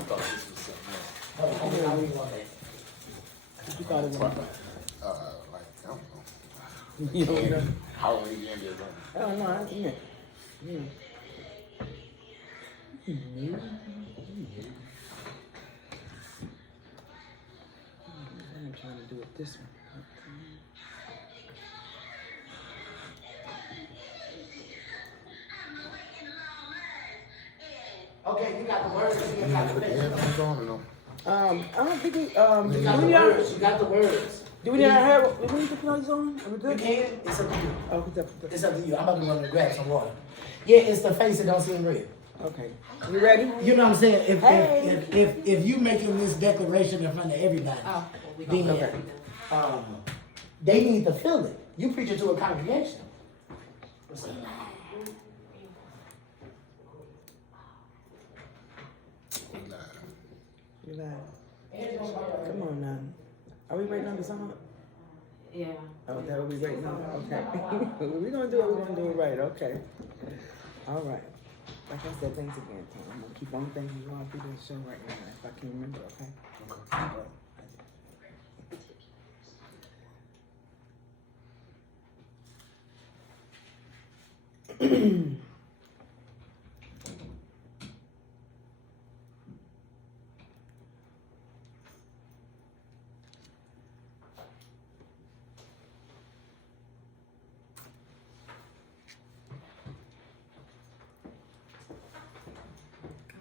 thought this was something else. You thought it was? Like, I don't know. You don't know? How many games are running? I don't know. I think it. I'm trying to do it this way. Okay, you got the words. You got the Yeah, I'm on or no? I don't think we. You got the words. You got the words. Do we not have? Do we need to put these on? Are we You good? can. It's up to you. Oh, It's up to you. I'm about to run and grab some water. Yeah, it's the face that don't seem real. okay. You ready? You know what I'm saying? Hey. If you making this declaration in front of everybody, then Okay. they need to feel it. You preach it to a congregation. You lied. Come on now. Are we waiting on the song? Yeah. Oh, that what we waiting on? Okay. We're gonna do it. We're gonna do it right. Okay. All right. Like I said, thanks again, Tom. I'm gonna keep on thanking you all through this show right now if I can remember. Okay.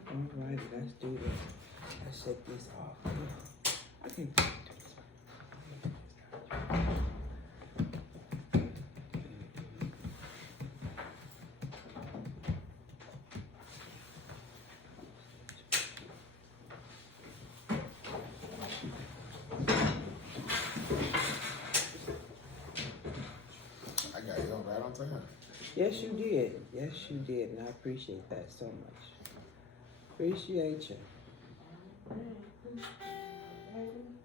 All right, let's do this. Let's shake this off. I can. I got you right on time. Yes, you did. Yes, you did, and I appreciate that so much. Appreciate you.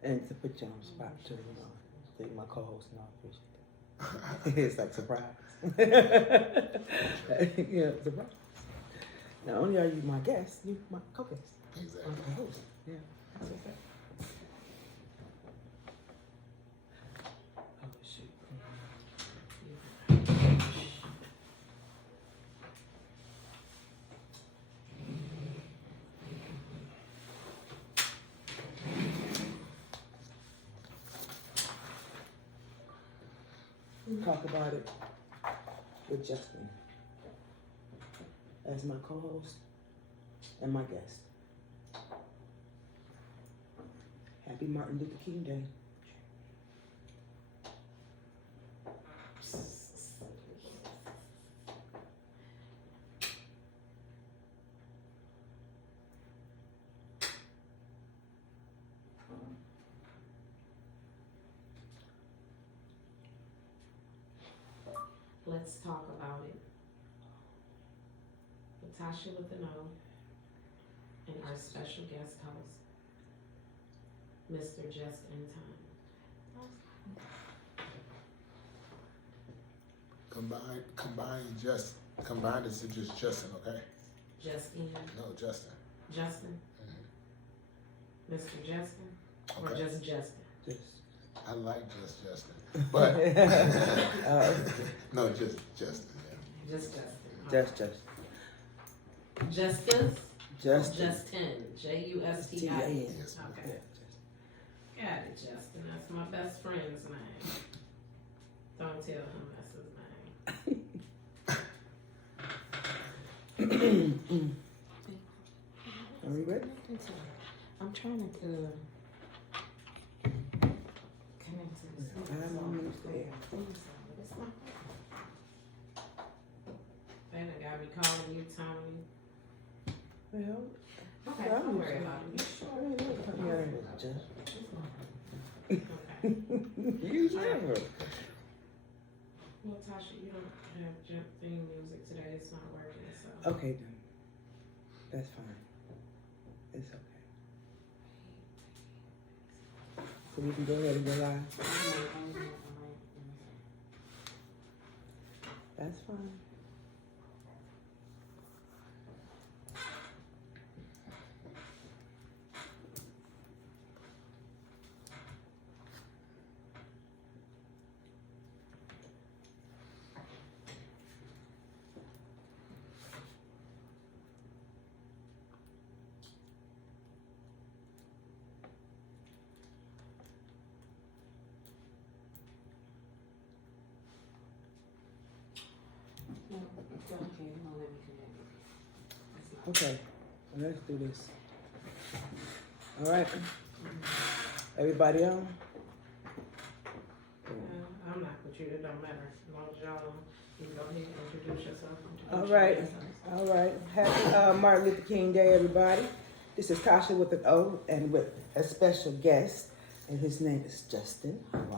And to put you on the spot too, you know, being my co-host, and I appreciate that. It's like surprise. Yeah, surprise. Not only are you my guest, you my co-guest. Exactly. I'm the host. Yeah, that's what's up. Oh shoot. Talk about it with Justin as my co-host and my guest. Happy Martin Luther King Day. Let's talk about it. Latasha with an O and our special guest host, Mr. Just in Time. Combine it to just Justin, okay? Justin. No, Justin. Justin. Mr. Justin. Or Okay. just Justin. Just I like just Justin, but no, just Justin. Yeah. Just Justin. Justice. Justice. Justin. Justin. Justin. Yes, ma'am. Okay. Got it, Justin. That's my best friend's name. Don't tell him that's his name. Are we ready? I'm trying to connect to this. 5 more minutes there. They done got me calling you, Tony. Well, Okay, don't worry about it. You sure? Okay. You never. Well, Tasha, you don't have jump theme music today. It's not working, so. Okay then. That's fine. It's okay. So we can go ahead and go live. That's fine. Okay, let's do this. All right. Everybody on? I'm not with you, it don't matter. As long as y'all on, you can go ahead and introduce yourself. All right. All right. Happy Martin Luther King Day, everybody. This is Tasha with an O and with a special guest, and his name is Justin. How are you?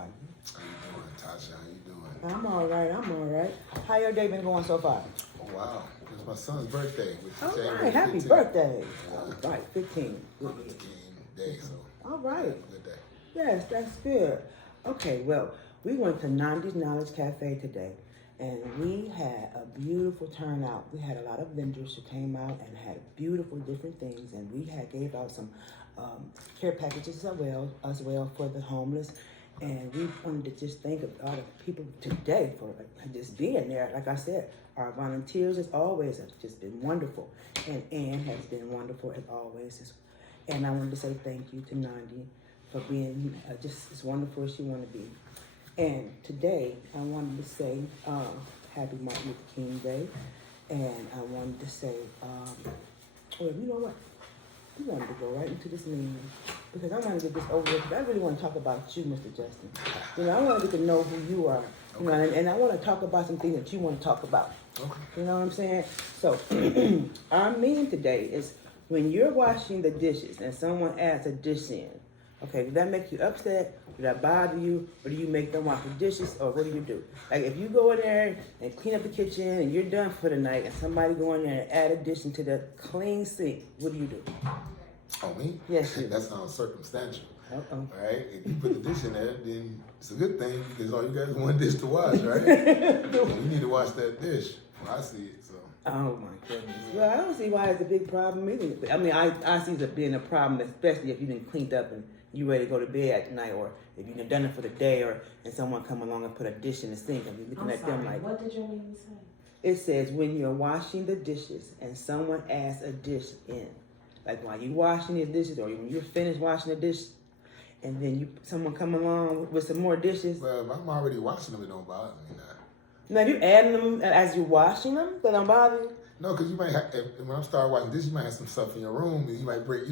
How you doing, Tasha? How you doing? I'm all right. I'm all right. How your day been going so far? Oh, wow. It's my son's birthday, which is All January right. Happy 15th. birthday. Yeah. All right. 15. Martin Luther King Day, so All right. have a good day. Yes, that's good. Okay, well, we went to Nandi's Knowledge Cafe today, and we had a beautiful turnout. We had a lot of vendors who came out and had beautiful different things, and we gave out some care packages as well for the homeless. And we wanted to just thank all the people today for just being there. Like I said, our volunteers as always have just been wonderful, and Ann has been wonderful as always. And I wanted to say thank you to Nandi for being just as wonderful as she wanted to be. And today, I wanted to say Happy Martin Luther King Day. And I wanted to say, well, you know what? We wanted to go right into this meeting because I want to get this over with. Because I really want to talk about you, Mr. Justin. You know, I want to get to know who you are. You know, and I want to talk about some things that you want to talk about. Okay. You know what I'm saying? So, our meeting today is when you're washing the dishes and someone adds a dish in. Okay, does that make you upset? Does that bother you? Or do you make them wash the dishes? Or what do you do? Like if you go in there and clean up the kitchen and you're done for the night and somebody go in there and add a dish into the clean sink, what do you do? Oh, me? Yes, you. That sounds circumstantial. Uh-oh. All right? If you put the dish in there, then it's a good thing because all you got is one dish to wash, right? So you need to wash that dish. Well, I see it, so. Oh my goodness. Well, I don't see why it's a big problem either. I mean, I see it being a problem, especially if you've been cleaned up and you ready to go to bed at night, or if you've done it for the day, or and someone come along and put a dish in the sink and you're looking at them like. What did your meeting say? It says when you're washing the dishes and someone adds a dish in, like while you washing the dishes or when you're finished washing the dish, and then someone come along with some more dishes. Well, if I'm already washing them, it don't bother me now. Now, if you adding them as you're washing them, that don't bother you? No, because you might have, when I start washing dishes, you might have some stuff in your room and you might break, add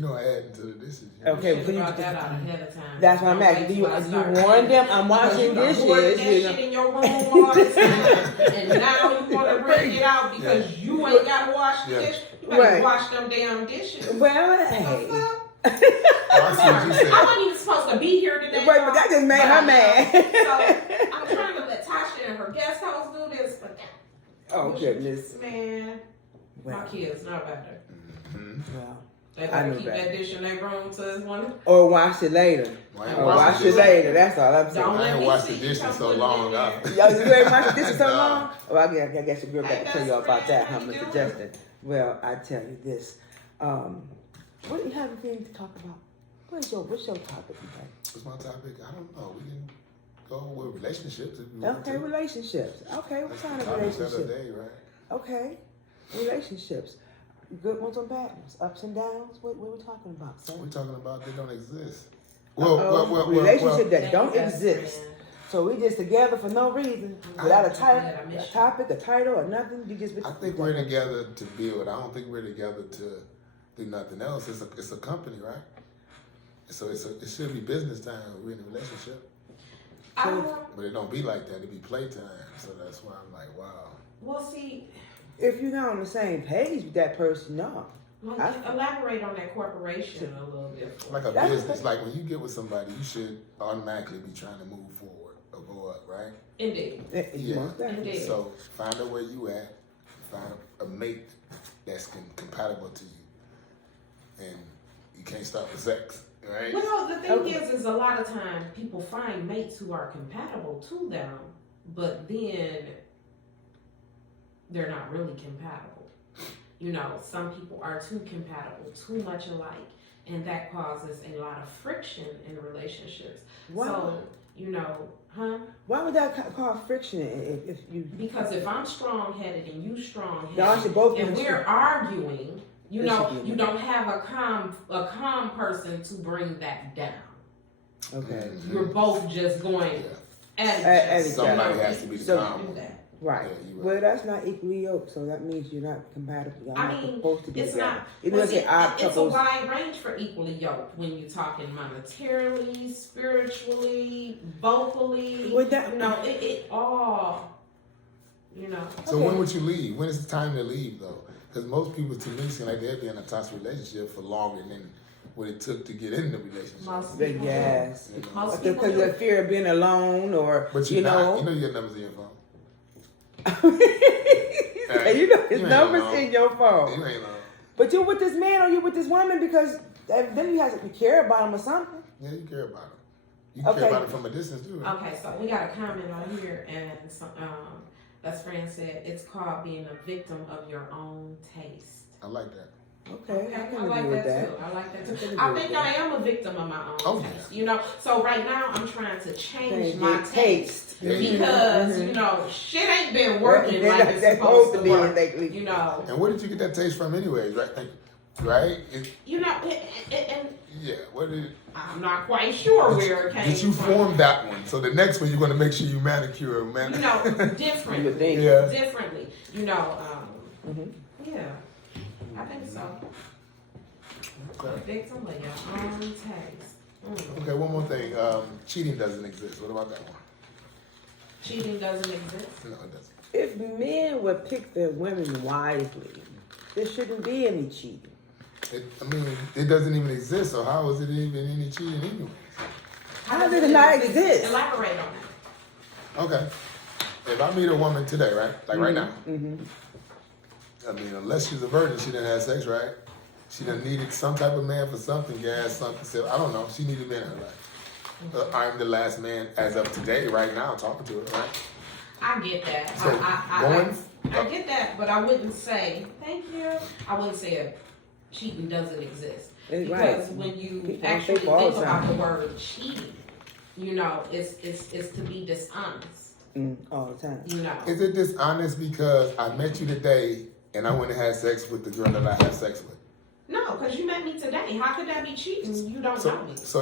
into the dishes. You know? Okay, You so you brought that out ahead of time. That's what I'm asking. Do you warn them I'm washing dishes? That shit in your room all the time, and now you want to bring it out because you ain't got to wash the dish. You better Right. wash them damn dishes. Well, hey. Oh, I see what you said. I wasn't even supposed to be here today. Right, but that just made her mad. So I'm trying to let Tasha and her guest house do this, but Oh, goodness. man, my Well, kids know better. Mm-hmm. well. They I better knew keep better. that dish in their room till it's one. Or wash it later. Well, I Or ain't wash washed the it dishes. later. That's all I'm saying. Don't I let ain't me washed see the you dishes come so put it long. in there. Y'all, you ain't watched this so No. long? Well, I guess the girl got Hey, to tell you all about that, huh, best friend, how Mr. you Justin? Well, I tell you this. What do you have anything to talk about? What's your topic today? What's my topic? I don't know. We can go with relationships if you want Okay, to. relationships. Okay, what That's kind the of topic the other relationship? day, right? Okay, relationships. Good ones or bad ones? Ups and downs? What we talking about, sir? We're talking about they don't exist. Relationship that Thank don't you, best exist. friend. So we just together for no reason, without a topic, a title, or nothing. You just. I think we're together to build. I don't think we're together to do nothing else. It's a company, right? So it should be business time. We're in a relationship, but it don't be like that. It be playtime. So that's why I'm like, wow. Well, see, If you're not on the same page with that person, no. like, elaborate on that corporation a little bit. Like a That's business, okay. like when you get with somebody, you should automatically be trying to move forward or go up, right? Indeed. Yeah. Most definitely. Indeed. So find out where you at, find a mate that's compatible to you, and you can't stop with sex, right? Well, the thing Okay. is a lot of times people find mates who are compatible to them, but then they're not really compatible. You know, some people are too compatible, too much alike, and that causes a lot of friction in relationships. Why? So, you know, Why would that cause friction if you? because if I'm strong-headed and you Y'all strong-headed, should both be. and we're arguing, you It know, should be. you don't have a calm person to bring that down. Okay. Mhm. You're both just going Yeah. at each At other. each Somebody other. has to be the So- calm Do one. that. Right. Yeah, you right. Well, that's not equally yoked, so that means you're not compatible. Y'all I not mean, supposed to be it's together. not. Even though it's odd It's a couples. wide range for equally yoked when you're talking monetarily, spiritually, vocally. Well, that- you know, it all. You know. So Okay. when would you leave? When is the time to leave, though? Because most people, to me, seem like they'd be in a toxic relationship for longer than what it took to get in the relationship. Most But people. yes. You know? Most people. Because do. of the fear of being alone, or But you know. you got numbers in your phone. You know his You ain't numbers alone. in your phone. You ain't lying. But you're with this man or you're with this woman because then you have to care about him or something. Yeah, you care about it. You Okay. care about it from a distance too. Right? Okay, so we got a comment on here, and some best friend said it's called being a victim of your own taste. I like that. Okay, I I can like agree with that that. too. I like that I too. can I agree think with I that. am a victim of my own Oh, taste. yeah. You know, so right now I'm trying to change Change my your taste. taste. Yeah, you- Because, Mhm. you know, shit ain't been working They're like not- it's they're supposed to be work. lately. You know, And where did you get that taste from, anyways? Right? Right? you know, and Yeah. Where did? I'm not quite sure where it came Did you from. form that one? So the next one, you're going to make sure you manicure, man. You know, You would differently. think. Yeah. Differently. You know, Mhm. yeah. I think so. Okay. Victim of your own taste. Okay. One more thing. Cheating doesn't exist. What about that one? Cheating doesn't exist. No, it doesn't. If men would pick their women wisely, there shouldn't be any cheating. It doesn't even exist. So how is it even any cheating anyway? How does it not exist? Elaborate on that. Okay. If I meet a woman today, right? Like right now. Mm-hmm. I mean, unless she's a virgin, she didn't have sex, right? She done needed some type of man for something, gas, something. So I don't know. She needed men in her life. I'm the last man as of today, right now, talking to her, right? I get that. So, I get that, but I wouldn't say thank you. I wouldn't say cheating doesn't exist Right. because when you People actually think all think the about time. the word cheating, you know, it's to be dishonest. All the time. You know, Is it dishonest because I met you today and I went and had sex with the girl that I had sex with? no, because you met me today. How could that be cheating? You don't know me. So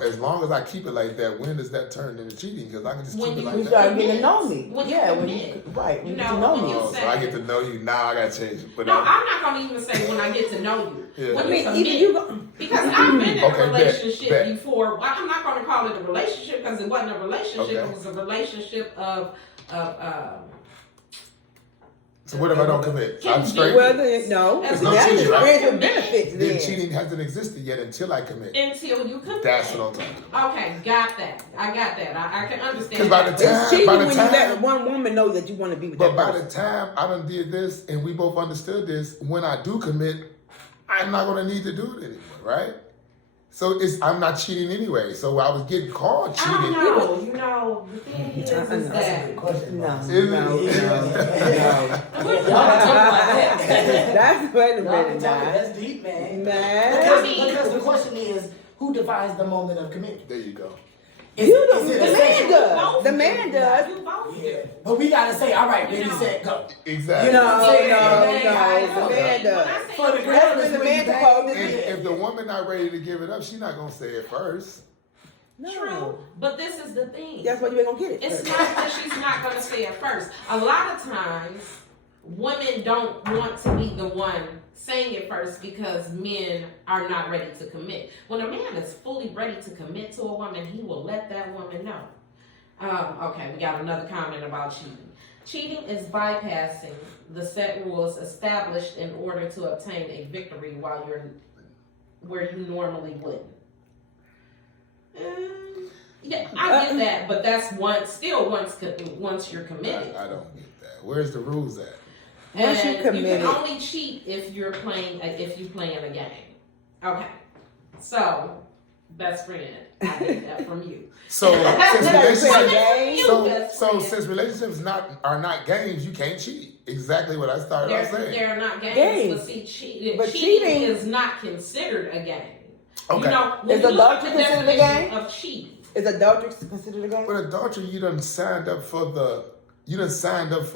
as long as I keep it like that, when does that turn into cheating? Because I can just When keep it you like You that. start getting to know me. When you yeah, commit. right. When You you know, get to know when me. you Oh, so I get to know you now. I gotta change it. But No, I'm not gonna even say when I get to know you. Yeah. When I you mean, commit. even you go. Because I've been in Okay, a relationship bet. before. Well, I'm not going to call it a relationship because it wasn't a relationship. Okay. It was a relationship of so what if I don't commit? Can I'm be. straight. Well, then, no. As long That's as just you friends commit, with benefits. Then Then cheating hasn't existed yet until I commit. until you commit. That's what I'm talking about. Okay, got that. I got that. I can understand. 'Cause by that. the time- it's cheating by the when you time- let one woman know that you want to be with But that by person. the time I done did this and we both understood this, when I do commit, I'm not gonna need to do it anymore, right? So I'm not cheating anyway. So I was getting called I cheating. don't know. You know, the thing is That's a that good question. No, Is no, it? no, no. Y'all talking about that. That's wait a Y'all minute talking, now. that's deep, man. Man. Because the question is, who defines the moment of commitment? There you go. Is, You is do, it the a man sexual- does. The man does. You both Yeah, do. but we gotta say, all right, You baby, know. set, go. Exactly. No, Yeah, no, man, no. The man does. When I say For the girl That's that's when the with man you, babe. supposed to If, if the woman not ready to give it up, she's not gonna say it first. No. true, but this is the thing. That's why you ain't gonna get it. It's not that she's not going to say it first. A lot of times, women don't want to be the one saying it first because men are not ready to commit. When a man is fully ready to commit to a woman, he will let that woman know. Okay, we got another comment about cheating. Cheating is bypassing the set rules established in order to obtain a victory while you're where you normally wouldn't. Yeah, I get that, but that's once you're committed. I don't get that. Where's the rules at? Once you And committed. you can only cheat if you're playing a game. Okay, so best friend, I get that from you. So since Play relationships, game. so since relationships are not games, you can't cheat. Exactly what I started out saying. They're not games, Games. but see, cheating But cheating- is not considered a game. Okay. You know, when Is you look at adultery the considered a definition game? of cheating, Is adultery considered a game? But adultery, you done signed up for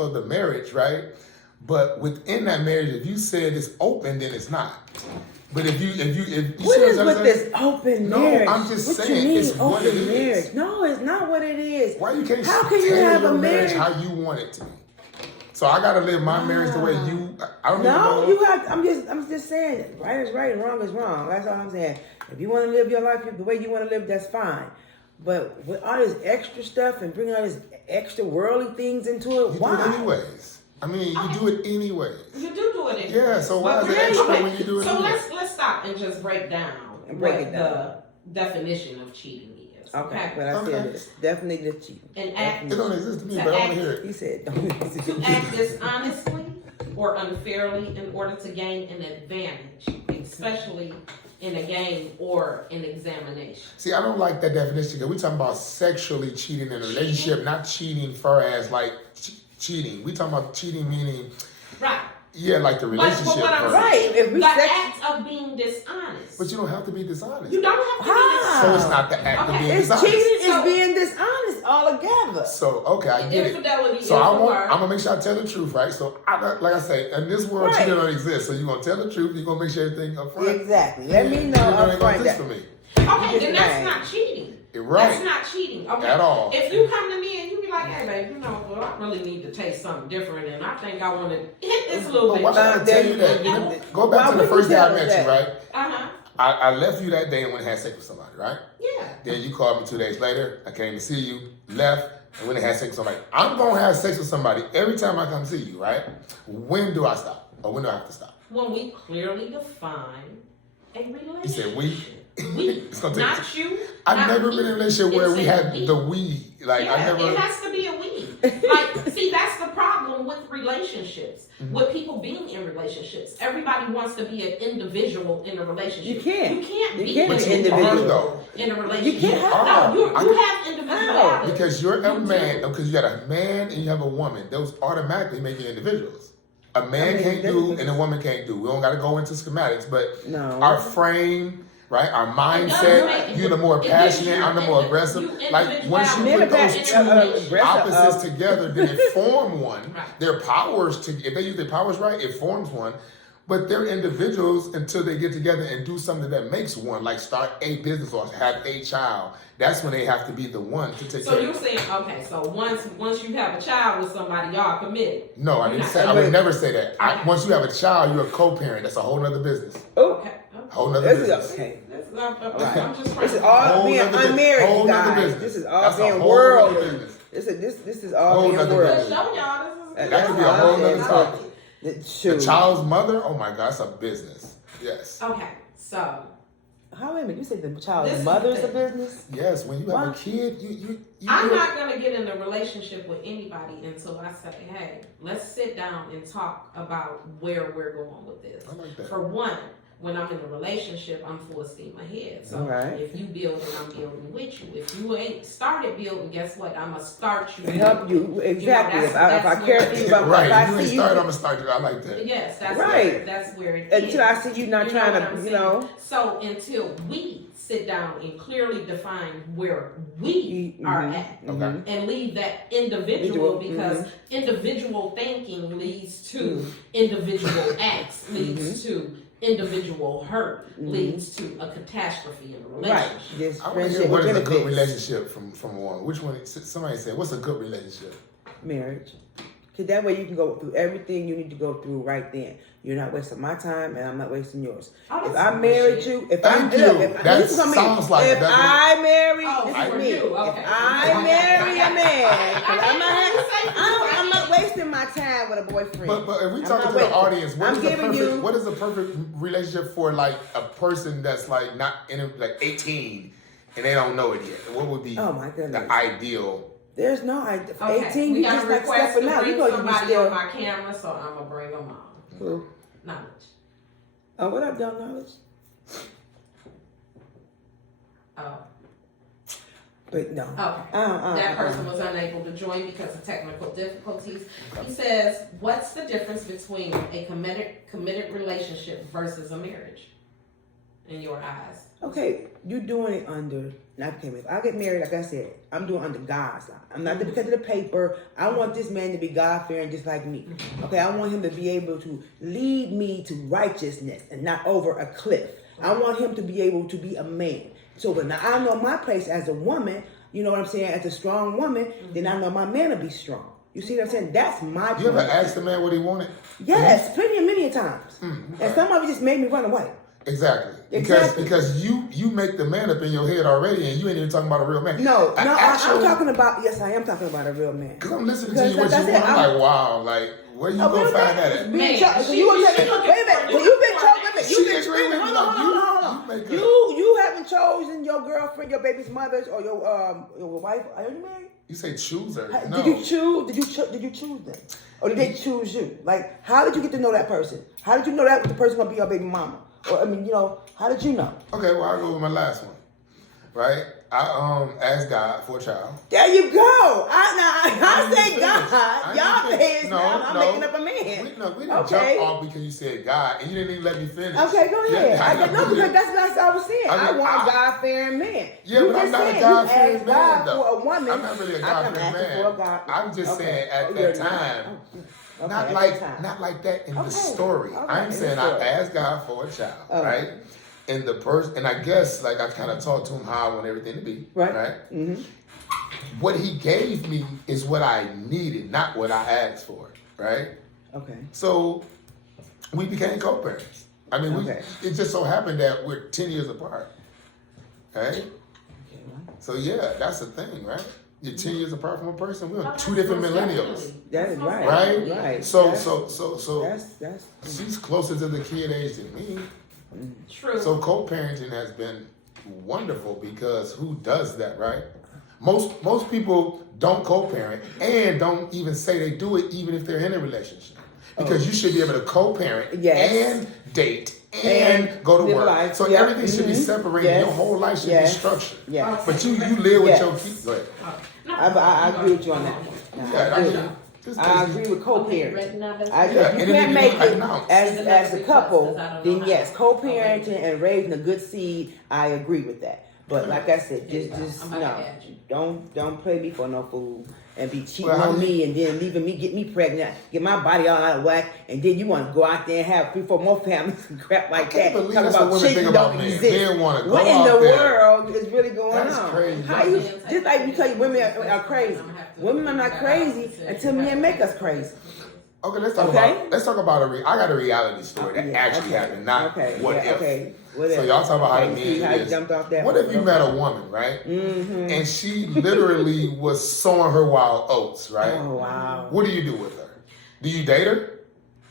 the marriage, right? But within that marriage, if you said it's open, then it's not. But if you What see is I'm with saying? this open No, marriage? I'm just what saying, you mean, it's what it open is. marriage? No, it's not what it is. Why you can't How can you tailor have your a marriage marriage? how you want it to be? So I gotta live my marriage the way you. I don't even No, know. you have. I'm just saying. Right is right and wrong is wrong. That's all I'm saying. If you want to live your life the way you want to live, that's fine. But with all this extra stuff and bringing all this extra worldly things into it, You why? do it anyways. I mean, you do it anyways. You do it anyway. Yeah, so why is it Yeah, extra okay. when you do it So anyway? let's stop and just break down And break what it down. the definition of cheating is. Okay, but I Okay. said this. Definitely the cheating. And act It don't exist to me, To but I want act- to hear it. He said, don't to act dishonestly or unfairly in order to gain an advantage, especially in a game or an examination. See, I don't like that definition because we talking about sexually cheating in a relationship, not cheating far as like cheating. We talking about cheating meaning, Right. yeah, like the But relationship what I'm part. Right, saying, if we the sex- act of being dishonest. But you don't have to be dishonest. You don't have to How? So it's not the act of Okay. being It's dishonest. cheating. So- It's being dishonest altogether. So okay, I be get it. infidelity. So I'm is the word. gonna make sure I tell the truth, right? So like I say, in this world, Right. cheating don't exist. So you're gonna tell the truth. You're gonna make sure everything up front. Exactly. Let me know It ain't up gonna front exist that. for me. Okay, then that's Right. not cheating. Right. That's not cheating. Okay. At all. If you come to me and you be like, hey, babe, you know, well, I really need to taste something different, and I think I want to hit this a little But bit. why should I tell you that? Go back Why to the would you first day I tell us met that? you, right? Uh-huh. I left you that day and went and had sex with somebody, right? Yeah. Then you called me 2 days later. I came to see you, left, and went and had sex with somebody. I'm gonna have sex with somebody every time I come see you, right? When do I stop? Or when do I have to stop? When we clearly define a relationship. You said we? We. It's gonna take- Not you. I've not never me. been in a relationship where It's we a had we. the we. Like Yeah, I never. it has to be a we. Like, see, that's the problem with relationships. Mm-hmm. With people being in relationships. Everybody wants to be an individual in a relationship. You can't. You can't You be can't an But be you individual. are though. in a relationship. You can't have- No, you I- have individuality. Because you're a You man, do. because you got a man and you have a woman. Those automatically make you individuals. A man I mean, can't do that's- and a woman can't do. We don't got to go into schematics, but No. our frame, right? Our does mindset. make- You're the more it gives passionate. you I'm the more indi- aggressive. you Like once you Men put are those passionate, two aggressive, opposites together, then it form one. Right. Their powers to if they use their powers right, it forms one. But they're individuals until they get together and do something that makes one, like start a business or have a child. That's when they have to be the one to take So care you're of. saying, okay, so once you have a child with somebody, y'all committed. No, I You're didn't not- say. I would Wait. never say that. Okay. Once you have a child, you're a co-parent. That's a whole nother business. Oh, Okay. Whole nother this business. is okay. This is, I'm just This trying is to. all Whole being nother business. unmarried, Whole you nother guys. business. This is all That's a being whole nother worldly. business. This is all Whole being nother worldly. business. Show y'all this is That could be a whole nother That's topic. Shoot. The child's mother. Oh my God, that's a business. Yes. Okay, so How many? You said the child's This is mother's the a thing. business? Yes. When you have a What? kid, you I'm not gonna get in a relationship with anybody until I say, hey, let's sit down and talk about where we're going with this. I like that. For one, when I'm in a relationship, I'm full steam ahead. So Right. if you building, I'm building with you. If you ain't started building, guess what? I'ma start you. Help you exactly. that's- if I that's care where- for you, but Right. if If I you ain't see you started, I'm gonna start you. I like that. Yes, that's Right. where it until is. I see you not You know trying what to, I'm you saying? know. So until we sit down and clearly define where we are at, Okay. and leave that individual, Individual, because individual thinking leads to individual acts, leads to individual hurt, leads to a catastrophe in a Right. relationship. This I want to friendship hear what is a benefits. good relationship from a woman. Which one? Somebody said, "What's a good relationship?" Marriage. Because that way you can go through everything you need to go through right then. You're not wasting my time, and I'm not wasting yours. Oh, If that's I some married bullshit. you, if Thank I you. look, if, That this is what I mean. sounds like if it, doesn't it? I marry, Oh, this for is me. you, okay. If I marry a man, 'cause I'm not I wasting my time with a boyfriend. But if we I'm talking not to the wasting- audience, I'm giving you. what is the perfect relationship for like a person that's like not in a, like 18 and they don't know it yet? What would be Oh my goodness. the ideal? There's no Okay, 18. we You got just a like request to stepping out. You bring know you be somebody still. on my camera, so I'm gonna bring them on. Who? Knowledge. Oh, what up, Don't Knowledge? Oh, But no. okay. That person was unable to join because of technical difficulties. He says, "What's the difference between a committed relationship versus a marriage?" in your eyes. Okay, you're doing it under, not if I get married, like I said, I'm doing under God's law. I'm not because of the paper. I want this man to be God-fearing just like me. Okay, I want him to be able to lead me to righteousness and not over a cliff. I want him to be able to be a man. So when I know my place as a woman, you know what I'm saying, as a strong woman, then I know my man will be strong. You see what I'm saying? That's my You ever asked the man what he wanted? Yes, plenty and many times. And some of it just made me run away. Exactly. Exactly. Because you make the man up in your head already, and you ain't even talking about a real man. I'm talking about, yes, I am talking about a real man. Because I'm listening to you, what like you I want. said, I'm like, wow, like, where you gonna find that at? Man, So you were saying, wait a minute, so you've been chosen, She agree with me, hold on. like, You haven't chosen your girlfriend, your baby's mother, or your wife. Are you married? You say choose her. No. Did you choose? Did you choose them, or did they choose you? Like, how did you get to know that person? How did you know that the person gonna be your baby mama? Or how did you know? Okay, well, I'll go with my last one. Right? I asked God for a child. There you go. I say God. Y'all say it's No, I'm making up a man. We didn't jump off because you said God, and you didn't even let me finish. Okay, go ahead. Yeah, Because that's what I was saying. I want a God-fearing man. Yeah, You but I'm just not a said God-fearing you asked man, God though. for a woman. I'm not really a God-fearing man. I'm just saying at that time, not like that in the story. I'm saying I asked God for a child, right? And the person, and I guess like I kind of talked to him how I want everything to be, right? Mm-hmm. What he gave me is what I needed, not what I asked for, right? Okay. So we became co-parents. I mean, it just so happened that we're 10 years apart, right? So yeah, that's the thing, right? You're 10 years apart from a person. We're on two different millennials. That is right. Right? Right. So that's she's closer to the kid age than me. True. So co-parenting has been wonderful because who does that, right? Most people don't co-parent and don't even say they do it even if they're in a relationship. Because you should be able to co-parent and date and go to work. Life. So everything should be separated. Your whole life should be structured. Yes. But you live with your kids. Go ahead. I agree with you on that. I agree with co-parenting. You can't make it as a couple. Then yes, co-parenting and raising a good seed. I agree with that. But like I said, just no, don't play me for no fool and be cheating on me and then leaving me, get me pregnant, get my body all out of whack, and then you want to go out there and have 3-4 more families and crap like that. Talk about cheating don't exist. What in the world is really going on? That's crazy. How you just like you tell you women are crazy. Women are not crazy until men make us crazy. Okay, let's talk about I got a reality story that actually happened, not what if. Okay. So y'all talk about how the men jumped off that. What if you met a woman, right? Mm-hmm. And she literally was sowing her wild oats, right? Oh wow. What do you do with her? Do you date her?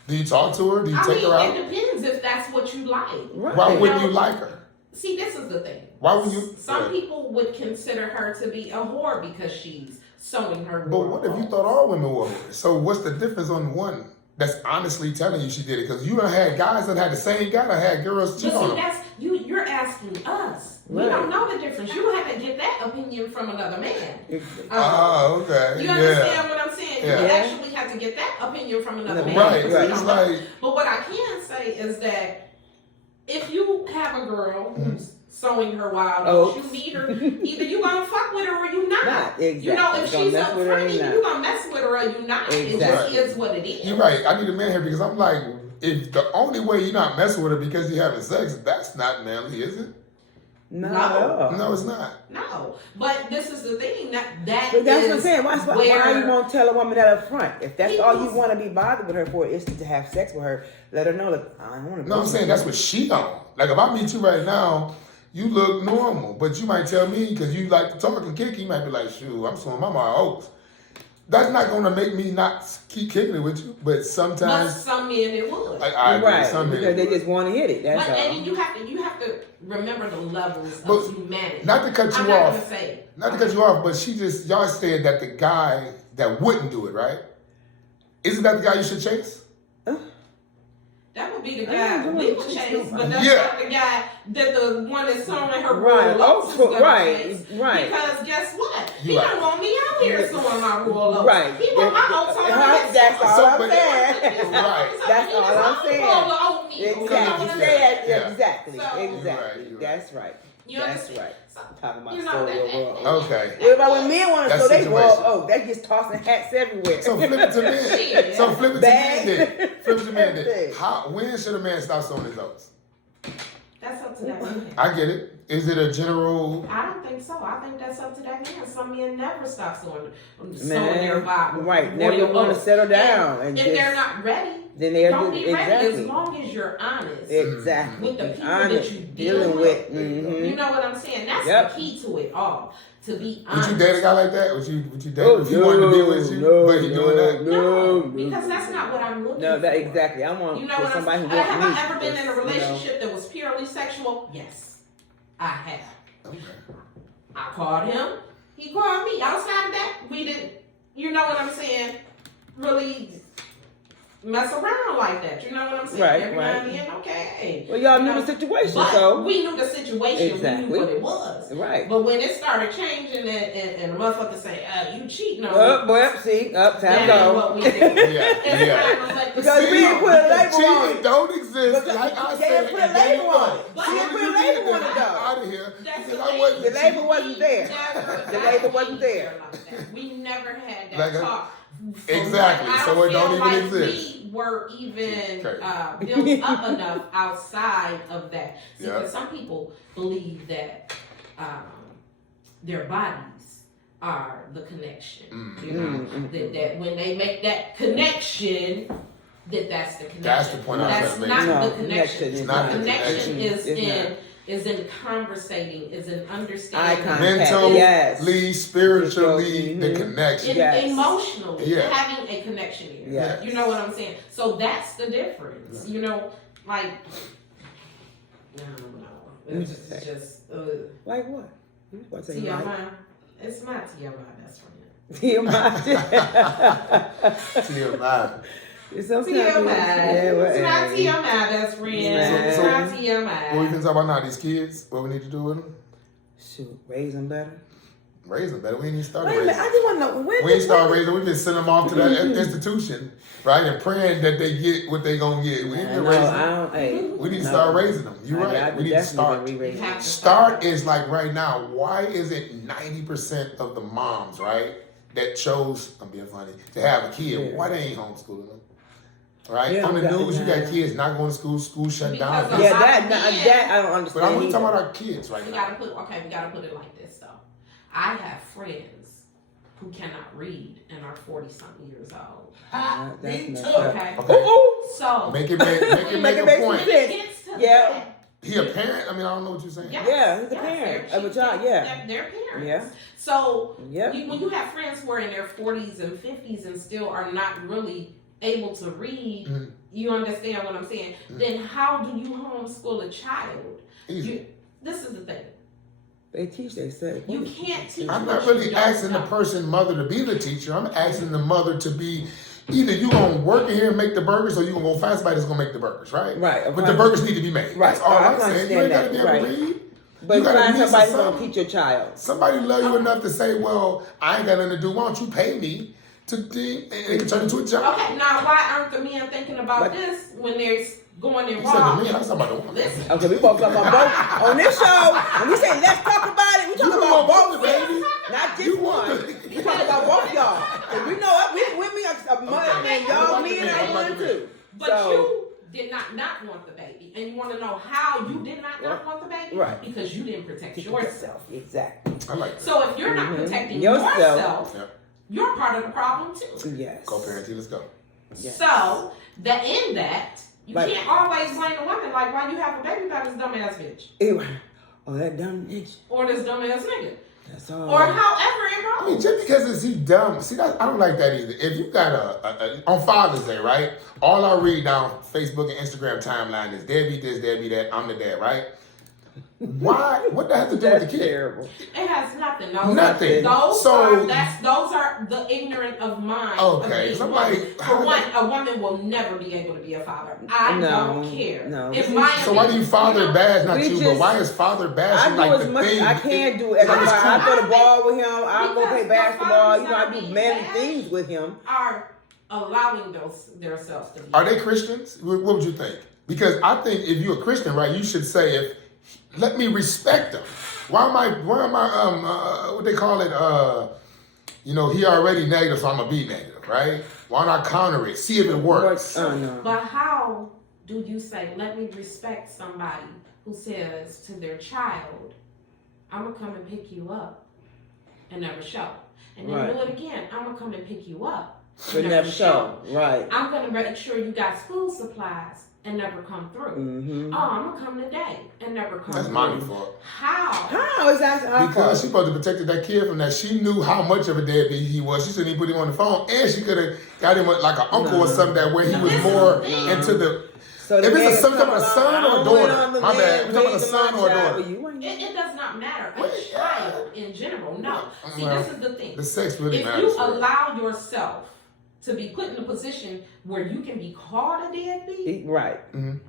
Do you talk to her? Do you take her out? It depends if that's what you like. Right. Why wouldn't you like her? See, this is the thing. Why would you? Some people would consider her to be a whore because she's sowing her. But what if you thought all women were whores? So what's the difference on one that's honestly telling you she did it? Because you done had guys that had the same guy that had girls cheat on them. That's you're asking us. We don't know the difference. You have to get that opinion from another man. Okay. You understand what I'm saying? Yeah. You actually have to get that opinion from another man. Right. It's like, but what I can say is that if you have a girl who's sowing her wild oats, you need her. Either you gonna fuck with her or you not. Exactly. You know, if she's up front, either you gonna mess with her or you not. It just is what it is. You're right. I need a man here because I'm like, if the only way you're not messing with her because you're having sex, that's not manly, is it? No, it's not. No, but this is the thing but that's what I'm saying. Why you won't tell a woman that up front? If that's all you want to be bothered with her for is to have sex with her, let her know that I don't want to. No, I'm saying that's what she on. Like if I meet you right now, you look normal, but you might tell me because you like to talk and kick. You might be like, "Shoot, I'm sowing my oats." That's not going to make me not keep kicking it with you, but sometimes. But some men it would. I agree. Right, some men because they just want to hit it. That's all. And you have to remember the levels of humanity. Not to cut you I'm off. not gonna say. Not to cut you off, but y'all said that the guy that wouldn't do it, right? Isn't that the guy you should chase? That would be the guy we would chase, but that's not the guy that the one that's sowing her right. oats is gonna right, chase. right. Because guess what? You He right. don't want me out here sewing my wool up. Right. He want my oats on his That's all So, I'm but- saying. Right. That's all I'm saying. saying. Exactly. Yeah. Exactly. So- Exactly. You're right. That's right. You That's understand? right. So, Talking about you know, story that- of world. Okay. What about when men want to That's sew they situation. roll? Oh, they just tossing hats everywhere. So flip it to men. Shit. So flip it to Bag. men then. Flip it to men then. Everything. When should a man stop sewing his oats? That's up to that man. I get it. Is it a general? I don't think so. I think that's up to that man. Some men never stop sewing Man, their body. right. Never want to settle down. And And if just, they're not ready, then they're don't be ready as exactly. long as you're honest Exactly. with the people Honest. that you Dealing with. Mhm. You know what I'm saying? That's Yep. the key to it all. To be Would honest. you date a guy like that? Would you date Oh, if he wanted to be with you, no, but he doing that? No, because that's not what I'm looking No, for. that exactly. I want You know what I'm somebody saying? who wants Have me. I ever been in a You know. relationship that was purely sexual? Yes, I have. Okay. I called him. He called me. Outside of that, we didn't, you know what I'm saying, really mess around like that. You know what I'm saying? Right, Every right. now and then, okay. Well, y'all You knew know, the situation, But so we knew the situation. Exactly. We knew what it was. right. But when it started changing and the motherfucker say, you cheating on Up, me, well, see, up, time that ain't go. what we do. Yeah, It's yeah. time to let the Because we didn't put a label on Cheating it. don't exist. Because Like I they said, didn't put a and there label you on go. it. But Soon they as put you a did label that, on it, I'm though. out of here That's because the I thing. wasn't The label cheating. wasn't there. The label wasn't there. Like that. We never had that Like a- talk. Exactly. I So don't it don't feel even like exist. We were even Okay. built up enough outside of that. See, Yeah. because some people believe that their bodies are the connection. You know, that when they make that connection, that's the connection. That's the point I was That's trying to not make. No, the connection. is It's not The the connection is It's in not. is in conversating, is in Eye understanding. contact. Mentally, Yes. spiritually, the Mhm. connection. Yes. Emotionally, Yeah. having a connection here. Yeah. You know what I'm saying? So that's the difference. You know, like, I don't know. It's just Like what? You was about to say like. TMI. It's my TMI best friend. TMI. TMI. It's okay. TMI. Yeah, well, It's not hey. TMI best friend. Man. It's So- not What we TMI. can talk about now? These kids. What we need to do with them? Shoot, raise them better. Raise them better. We ain't even started Wait a minute, raising. I just want to know when We ain't started raising. We've been sending them off to that institution, right, and praying that they get what they gonna get. We ain't been raising them. We need to start raising them. You're right. We need to start. You have to Start is like right now. Why is it 90% of the moms, right, that chose? I'm being funny to have a kid. Yeah. Why they ain't homeschooling them? Right Yeah, on the we got news, you the- got kids not going to school. School shut down. Because Yeah, of- that I don't But understand. I'm talking either. about our kids right We now. we gotta put it like this though. I have friends who cannot read and are 40-something years old. Ha, That's me messed too. up. Okay. Ooh, So Make it make Make make it a make point. sense. when it gets to Yeah. that, He a parent? I mean, I don't know what you're saying. yes, Yeah, he's a yes, parent they're of a child, yeah. They're parents. Yeah. So Yep. when you have friends who are in their 40s and 50s and still are not really able to read, Mhm. you understand what I'm saying? Mhm. Then how do you homeschool a child? Easy. This is the thing. They teach themselves. You can't teach. I'm what not you really don't asking the know. person mother to be the teacher. I'm asking the mother to be either you gonna work in here and make the burgers, or you gonna go find somebody that's gonna make the burgers, right? Right. But the burgers need to be made. Right. That's all I I'm can saying. You ain't gotta understand be that. able to read. But You gotta find be somebody some- who's gonna teach your child. Somebody love you enough to say, well, I ain't got nothing to do. Why don't you pay me to do, and it can turn into a job. Okay, now why aren't the men thinking about But- this when they're going You said involved? to me, I was talking about the woman. Listen, Okay, we both talking about both on this show. When we say let's talk about it, we talking You about want both, it, baby. not just You want one. it. We talking about both y'all. And we know it. We with me a mother and y'all, me and I want too. but So- you did not want the baby, and you want to know how you did not want the baby, Right. Because you didn't protect Teach yourself. yourself. Exactly. I like that. So if you're not Mhm. protecting Yourself. yourself, Yeah. you're part of the problem too. Yes. Go parenting, let's go. Yes. So that in that, you Like- can't always blame the woman. Like, why you have a baby by this dumbass bitch Anyway. Oh, that dumb bitch. or this dumbass nigga, That's all. or however it I mean, goes. just because it's he dumb. See, that, I don't like that either. If you got a on Father's Day, right? All I read down Facebook and Instagram timeline is Debbie this, Debbie that. I'm the dad, right? Why? What that has to do with the kid? Terrible. It has nothing. Nothing. Those So- are the ignorant of mind. Okay, Of so I'm being woman. like, For one, a woman will never be able to be a father. I don't care. No. So why do you father bad? Not we you, but just- why is father bad? I So do like as the much thing, as I can do as a How does father. I Chris- throw the ball with him. I go play Because basketball. You know, I fathers do not many being things with him. are allowing themselves to be. Are they Christians? What would you think? Because I think if you're a Christian, right, you should say, let me respect them. Why am I, what they call it, he already negative, so I'm going to be negative, right? Why not counter it? See if it works. Oh, no. But how do you say, let me respect somebody who says to their child, I'm going to come and pick you up and never show. And then Right. do it again. I'm going to come and pick you up But never show. Right. I'm going to make sure you got school supplies and never come through. Mm-hmm. Oh, I'm going to come today and never come That's through. mommy fault. How? How is that our Because fault? she supposed to protect that kid from that. She knew how much of a deadbeat he was. She shouldn't even put him on the phone. And she could have got him like an uncle or something that where he was more into the... So If it's man some type of come a son along, or a I daughter. went on the My bad. man We're talking about a raising son my or a child. daughter. You ain't- It does not matter. A Well, child in general, no. See, Well, this is the thing. The sex really If matters. you for her. allow yourself to be put in a position where you can be called a deadbeat, Right. Mhm.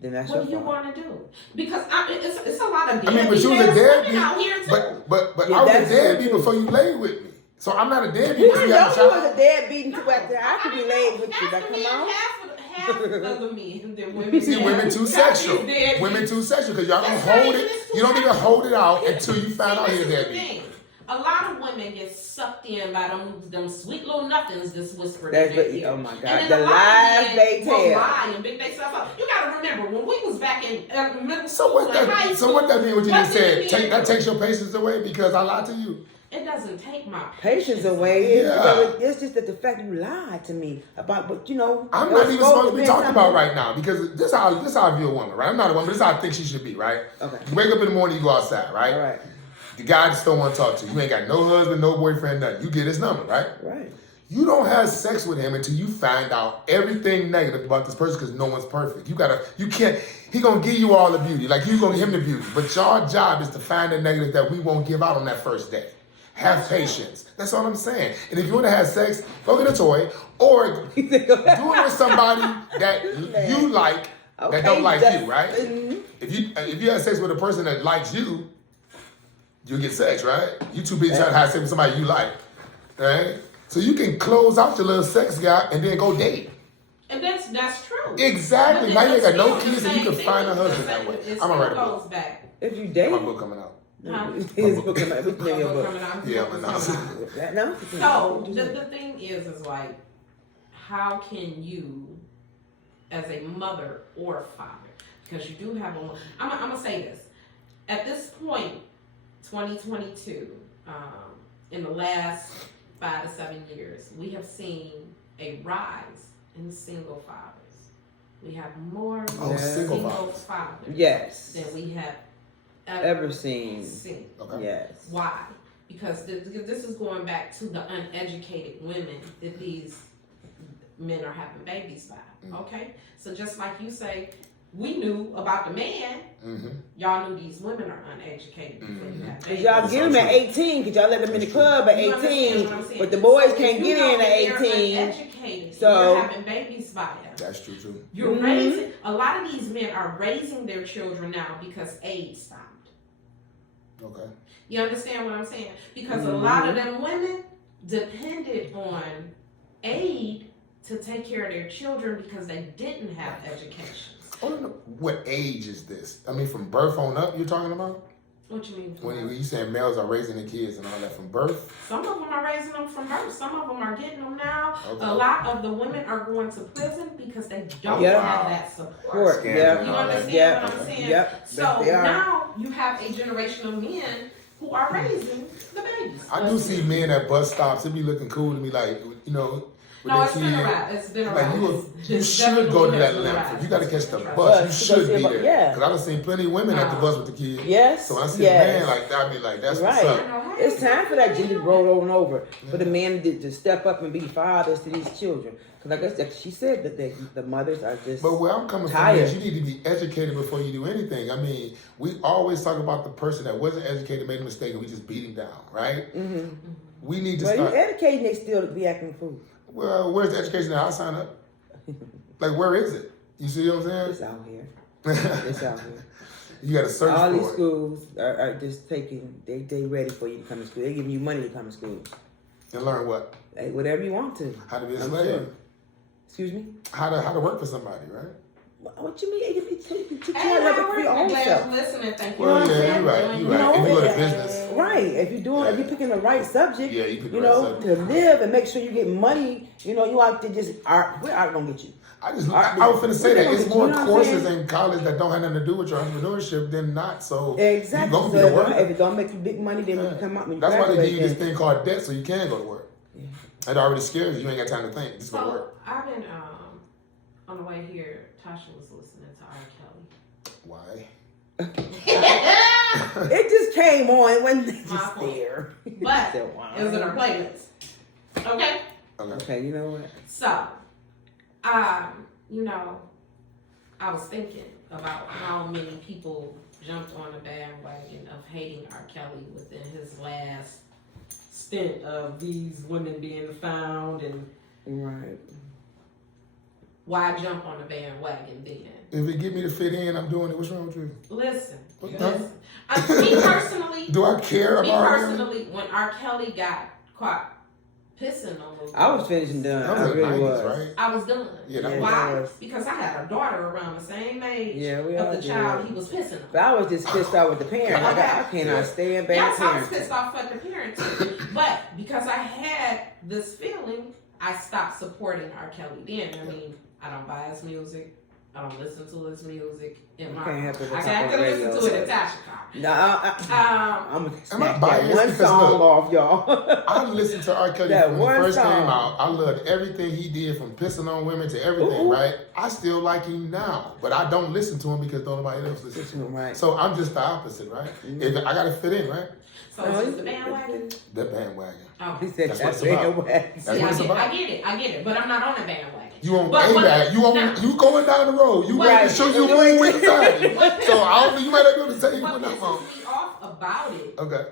Then that's what do your you fault. want to do? Because it's a lot of I mean, but deadbeat you was a ass women deadbeat. out here too. But Yeah, I was a that's deadbeat true, before you laid with me. So I'm not a deadbeat. We if didn't you have know a you child. was a deadbeat until after I could be didn't laid know. with you. Half That the come men, out. half of the men, the women. See, women too sexual. Women too sexual because y'all don't That's not hold even it. this You don't even sexual. hold it out until you find out See, you're this is the deadbeat. thing. A lot of women get sucked in by them sweet little nothings that's whispered That's in their what- ear. oh my God, And the then a lot lies of men they will tell. lie and big themselves up. You gotta remember when we was back in middle So school what and high that? school. So what that mean? What you what just did said? men Take, that do? takes your patience away because I lied to you. It doesn't take my Patience away. It's, Yeah. it's just that the fact you lied to me about what you know. I'm it not was even supposed to be be talking something- about right now because this how I view a woman, right? I'm not a woman. This is how I think she should be, right? Okay. You wake up in the morning, you go outside, right? All right. The guy just don't want to talk to you. You ain't got no husband, no boyfriend, nothing. You get his number, right? Right. You don't have sex with him until you find out everything negative about this person because no one's perfect. You can't, he gonna give you all the beauty. Like you gonna give him the beauty. But your job is to find the negative that we won't give out on that first day. Have patience. That's all I'm saying. And if you want to have sex, go get a toy or do it with somebody that you like that don't like you, right? Mhm. If you have sex with a person that likes you, you'll get sex, right? You too busy trying to have sex with somebody you like, right? So you can close out your little sex guy and then go date. And that's true. Exactly. But Now you ain't got no it's still kids the and you can same find a thing. husband that way. It I'm still gonna write a goes book. back. If you date, My book coming out. Huh? his book coming out. What's the name of your book? Coming out. Yeah, Book but coming no. out. That no. So the thing is like, how can you, as a mother or father, because you do have a, I'm gonna say this, at this point, 2022, in the last 5 to 7 years, we have seen a rise in single fathers. We have more Oh, Yes. single single fathers. fathers Yes. than we have Ever seen. Okay. Yes. Why? Because this is going back to the uneducated women that these men are having babies by. Okay? So just like you say, we knew about the man, Mm-hmm. y'all knew these women are uneducated before you have Cause babies. y'all get them at 18, cause y'all let them in the club at You understand 18, what I'm saying? but the boys So can't if you get know in that at they're 18. uneducated, So- you're having babies by them. That's true too. You're Mhm. raising, a lot of these men are raising their children now because AIDS stopped. Okay. You understand what I'm saying? Because a Mhm. lot of them women depended on aid to take care of their children because they didn't have education. I don't know what age is this? I mean, from birth on up, you're talking about? What you mean? When you saying males are raising the kids and all that from birth? Some of them are raising them from birth. Some of them are getting them now. Okay. A lot of the women are going to prison because they don't Yeah. have that support. Court. Scams Yeah. and You all that. understand Yeah. what I'm saying? Yep. So Yes, they are. now you have a generation of men who are raising the babies. I do see men at bus stops. It be looking cool to me, like, with No, it's the been a kid. wrap. It's been a Like wrap. you should go to that lamp. You got to catch the bus. You should be there. Yeah. Because I've seen plenty of women at the bus with the kid. Yes. So when I see a man like that, I be like, that's what's right. up. It's time for that Jesus roll on over for the men to step up and be fathers to these children. Because I guess like she said that the mothers are just. But where I'm coming from is you need to be educated before you do anything. I mean, we always talk about the person that wasn't educated, made a mistake, and we just beat him down, right? Mm-hmm. We need to But start. you educating, they still be acting fool. Well, where's the education that I sign up? Like, where is it? You see what I'm It's saying? out here. It's out here. You got to search All for these it. schools are just taking. They ready for you to come to school. They giving you money to come to school. And learn what? Like, whatever you want to. How to be a I'm slave. sure. Excuse me. How to work for somebody, right? What you mean? You teach you Hey, how to work for your own glad self. I'm listening. Thank you. Well, know what I'm yeah, saying? you're right. You're You know, right. If you go to and- business, Right. If you're picking the right subject, yeah, you pick the you right know, subject. to live and make sure you get money, you know, you out there just art. Where art gonna get you? I was finna say that it's You more know what I'm courses saying? in college that don't have nothing to do with your entrepreneurship than not. So Exactly. you gonna So be to work. if it don't make you big money, then when you come out, when you That's why they graduate, give you this then- thing called debt, so you can go to work. Yeah. It already scares you. You ain't got time to think. Just go to So work. I've been on the way here. Tasha was listening to R. Why? It just came on when they My just fault. there. But So, wow. it was in our playlist. Okay. Okay. Okay, you know what? So, you know, I was thinking about how many people jumped on the bandwagon of hating R. Kelly within his last stint of these women being found, and Right. why jump on the bandwagon then? If it get me to fit in, I'm doing it. What's wrong with you? Listen, What listen. Me personally, Do I care me about it? personally, when R. Kelly got caught pissing on those I was girls, finishing done. That was I the really 90s, was. right? I was done. Yeah, that Yeah, was. Why? that was- Because I had a daughter around the same age Yeah, we all of the did. child he was pissing on. But I was just pissed off with the parents. Like, I cannot Yeah. stand bad Yes, I was parents. pissed off at the parents. But because I had this feeling, I stopped supporting R. Kelly then. I mean, I don't buy his music. I don't listen to his music. In my, can't have it I on got the to listen radio, to it so- in Tasha car. No, I'm gonna Am I snatch biased? that one Because song look, off, y'all. I listened to R. Kelly That when he one first came song. out. I loved everything he did, from pissing on women to everything, Ooh. right? I still like him now, but I don't listen to him because nobody else listens to him. Right. So I'm just the opposite, right? If I gotta fit in, right? So it's just the bandwagon. The bandwagon. He Okay. said That's what that's it's about. bandwagon. That's See, what it's about. I get it. But I'm not on the bandwagon. You on But a what- bag? You on? now- You going down the road? You What- ready to show you You who ain't- which side? What- So I don't. You might not be able to say What what I'm on. pisses me off about it, Okay.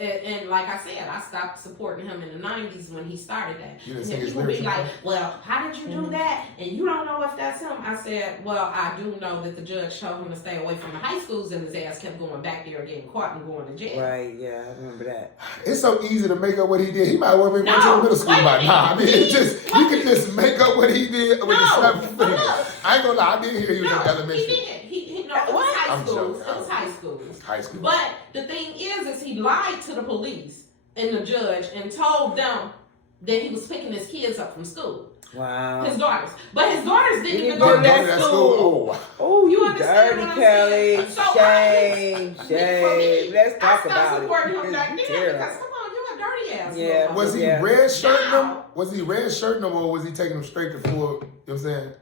and like I said, I stopped supporting him in the 90s when he started that. You didn't And sing his people be lyrics, like, huh? well, how did you do that? And you don't know if that's him. I said, well, I do know that the judge told him to stay away from the high schools, and his ass kept going back there, getting caught and going to jail. Right, yeah, I remember that. It's so easy to make up what he did. He might well be going to No, middle school wait a by now. I mean, minute. it's just you can just make up what he did with the No, snap of your but finger. look. I ain't gonna lie. I did hear he was in No, elementary. he didn't. He no, it was What? high I'm schools. joking. It was high schools. High school. But the thing is he lied to the police and the judge and told them that he was picking his kids up from school, Wow. his daughters. But his daughters didn't He even didn't go go to to that that school. Oh, Oh, You you understand dirty what I'm Kelly. saying? So Shame, For shame. me, Let's talk I stopped about supporting it. him back then It's because terrible. come on, you a dirty ass. Yeah. motherfucker. was he Yeah. red shirting them? Now. Was he red shirting them, or was he taking them straight to full? You know what I'm saying?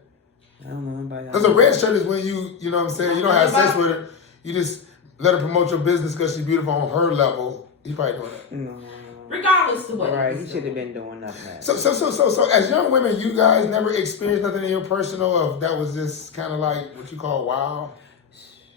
I don't know anybody Because a red shirt is when you know what I'm saying. You don't have sex with her. You just let her promote your business because she's beautiful on her level. He probably doing that. No. Regardless to what. Right, he he was should have doing. been doing nothing. So as young women, you guys never experienced nothing in your personal of that was just kind of like what you call wild.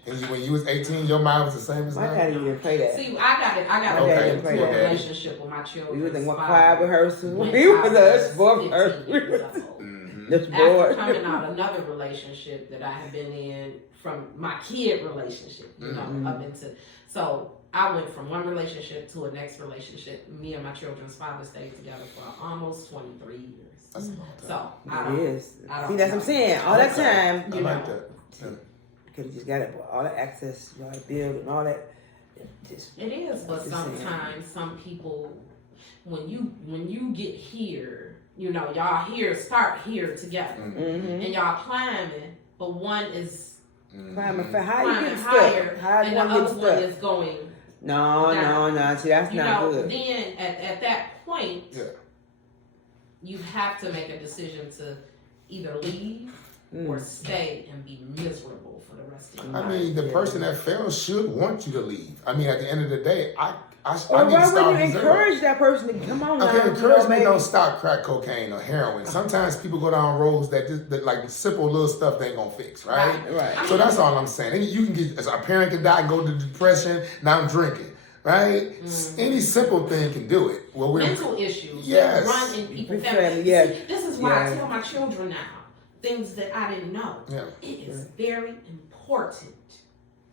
And when you was 18, your mind was the same as My now. daddy didn't play that. See, I got Okay, a yeah, good yeah. relationship with my children. We was in one choir rehearsal. When We was I us for 15 her. years old. Mhm. Just After bored. coming out another relationship that I had been in from my kid relationship, you know, Mhm. up into so I went from one relationship to a next relationship. Me and my children's father stayed together for almost 23 years. That's a long time. So I It don't, is. I don't See, that's what I'm know. saying. All that Okay. time, I you like know. that. Yeah. because you just got it, all that access, you know, build and all that. Just It is, but Just saying. sometimes some people, when you get here, you know, y'all start here together, mm-hmm. and y'all climbing, but one is Climbing for how you climbing get higher, stuck? How and the one other get one stuck? is going. No. See, that's You not know, good. then at that point, Yeah. you have to make a decision to either leave or stay and be miserable for the rest of your life. I mean, the person that fails should want you to leave. I mean, at the end of the day, I Or need to why would start you from zero. encourage that person to come on now? Okay, encourage me baby. don't stop crack cocaine or heroin. Sometimes people go down roads that like simple little stuff they ain't gonna fix, right? Right. So that's all I'm saying. And you can get, as a parent can die and go to depression, now I'm drinking, right? Any simple thing can do it. Well, we're Mental issues Yes. that run in people's Family, families. yes. See, this is why I Yeah. tell my children now things that I didn't know. Yeah. It is very important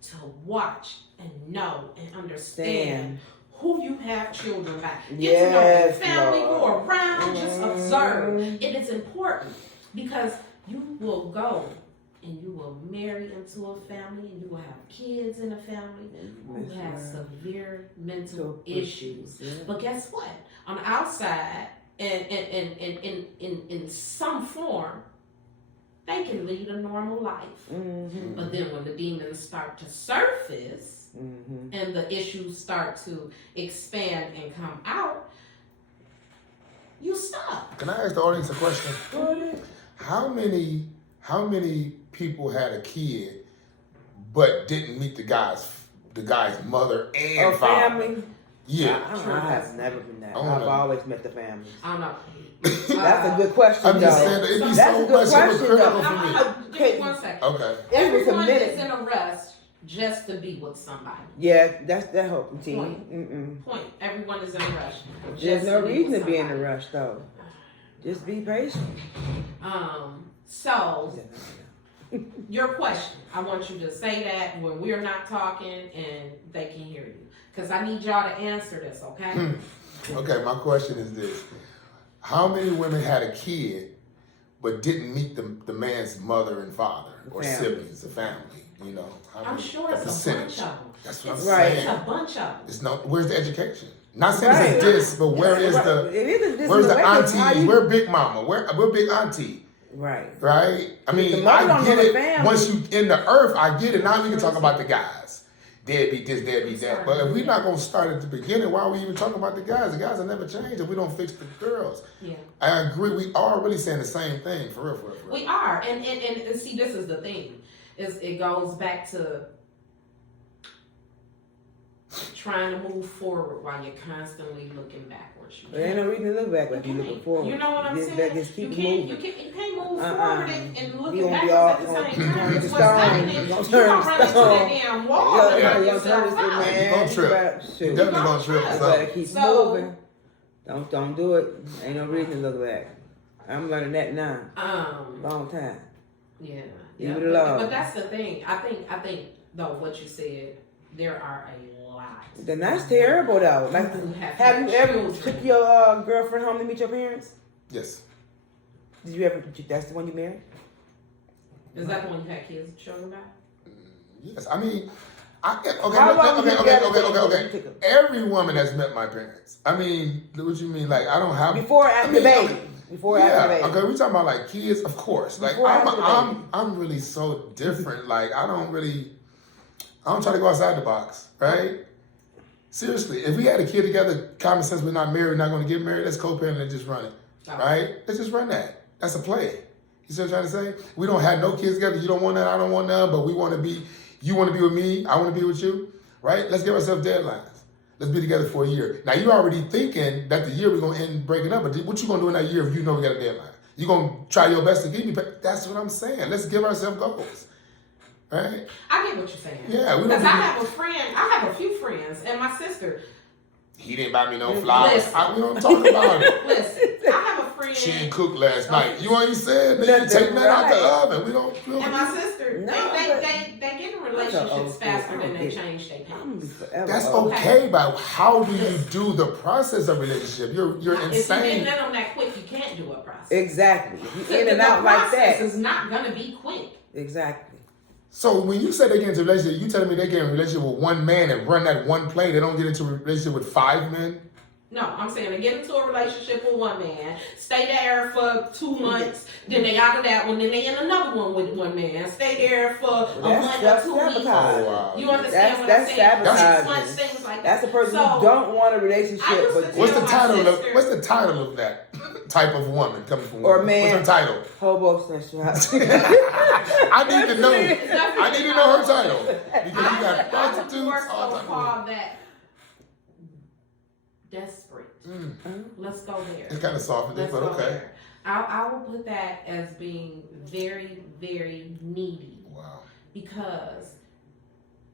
to watch and know and understand who you have children by. Get to know your Yes, family, Lord. go around, just observe. Mhm. It is important because you will go and you will marry into a family and you will have kids in a family who have severe mental issues. Yeah. But guess what? On the outside, and in some form, they can lead a normal life. Mm-hmm. But then when the demons start to surface Mm-hmm. and the issues start to expand and come out, you stop. Can I ask the audience a question? How many people had a kid but didn't meet the guy's mother and Or father? family? Yeah. I have never been that. I don't I've know. always met the families. I don't know. That's a good question, I'm just though. saying that it'd be That's so a good much question, hypocritical though. for me. Give me 1 second. Okay. It was a Everyone minute. is in a rush just to be with somebody. Yeah, that helped me, team. Point. Mm-mm. Point. Everyone is in a rush. There's just no be reason with to be in a somebody. rush, though. Just be patient. So your question, I want you to say that when we're not talking and they can hear you. Because I need y'all to answer this, okay? Okay, my question is this. How many women had a kid but didn't meet the man's mother and father or Family. siblings, the family? You know, how I'm many- sure the it's a percentage? bunch of them. That's what I'm Right. It's saying. a bunch of them. It's no. Where's the education? Not saying Right. it's a diss, but where is the? It is a this Where's is the way 'cause how auntie? you- We're big mama. We're big auntie. Right. Right? I The mean, mother I don't get know the it. family. Once you in the earth, I get it. Now we can talk about the guys. Deadbeat this, deadbeat that. But if we're not gonna start at the beginning, why are we even talking about the guys? The guys will never change if we don't fix the girls. Yeah. I agree. We are really saying the same thing for real, for real, for real. We are. And see, this is the thing. It goes back to trying to move forward while you're constantly looking backwards. You There ain't no reason to look back when you're looking forward. You know what I'm Just saying? Just keep you can't moving. move forward and look You gonna be backwards all- at the same you time. gonna Because turn what's stone. happening, You you're gonna gonna turn run into that stone. damn wall Yeah, and yeah, knock you yourself gonna out. man. You gonna trip. better- You shoot. definitely gonna trip. You So, better keep So- moving. Don't do it. Ain't no reason to look back. I'm learning that now. Long time. Yeah. Leave yeah. it alone. But that's the thing. I think though what you said, there are a lot. Then that's terrible though. Like, Who have you ever children. took your girlfriend home to meet your parents? yes. Did you ever? That's the one you married? Is that the one you had kids children about? Yes. I mean, How long you together okay. you took them? Every woman has met my parents. I mean, what you mean? Like, I don't have Before or after I mean, baby? Before or yeah, after baby? okay, we talking about like kids, of course. Like Before or after I'm really so different. Like I don't try to go outside the box, right? Seriously, if we had a kid together, common sense, we're not married, not gonna get married, let's co-parent and just run it. Oh. Right? Let's just run that. That's a play. You see what I'm trying to say? We don't have no kids together, you don't want that, I don't want none, but we wanna be, you wanna be with me, I wanna be with you, right? Let's give ourselves deadlines. Let's be together for a year. Now you're already thinking that the year we're gonna end breaking up, but what you gonna do in that year if you know we got a deadline? You gonna try your best to give me, but that's what I'm saying. Let's give ourselves goals. Right? I get what you're saying. Yeah, we don't Because be- I have a few friends, and my sister. He didn't buy me no flowers. Listen. We don't talk about it. Listen, I have a friend. She didn't cook last night. You ain't said, nigga, That's take that out the right. oven. We don't And my sister, No, they get in relationships old faster school. than they change their I'm gonna be pants. forever. That's old. okay, but how do you do the process of relationship? You're If you get insane. in on that quick, you can't do a process. Exactly. You in and The out like process that. is not gonna be quick. Exactly. So when you say they get into a relationship, you telling me they get in a relationship with one man and run that one play, they don't get into a relationship with 5 men? No, I'm saying they get into a relationship with one man, stay there for 2 months, then they out of that one, then they in another one with one man, stay there for a month or 2 weeks. sabotage. Oh, wow. You understand what I'm That's saying? sabotaging. 6 months, things like that. That's the person So, who don't want a I relationship, used to but What's the my title of sister- What's the title of that type of woman coming from? Or women? man. What's her title? homosexuality. I need to know. I need to know her title because you got I would prostitutes, more all so type of call that desperate. women. Let's go there. It's kind of soft, Let's but go okay. there. I will put that as being very, very needy Wow. because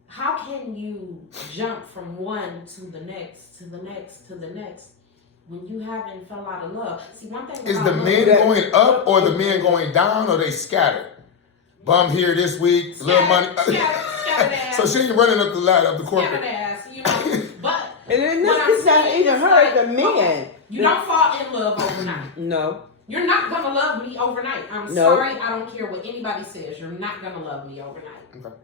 how can you jump from one to the next, to the next, to the next when you haven't fell out of love? See, one thing Is about the love- men going up or the men going down, or they scattered? Bum here this week, little money. Scattered ass. So she ain't running up the ladder of the Scattered corporate. ass, you know. But And then what I'm it's not saying even is her, like, the men. okay, you don't fall in love overnight. No. You're not gonna love me overnight. I'm No. sorry. I don't care what anybody says. You're not gonna love me overnight. Okay.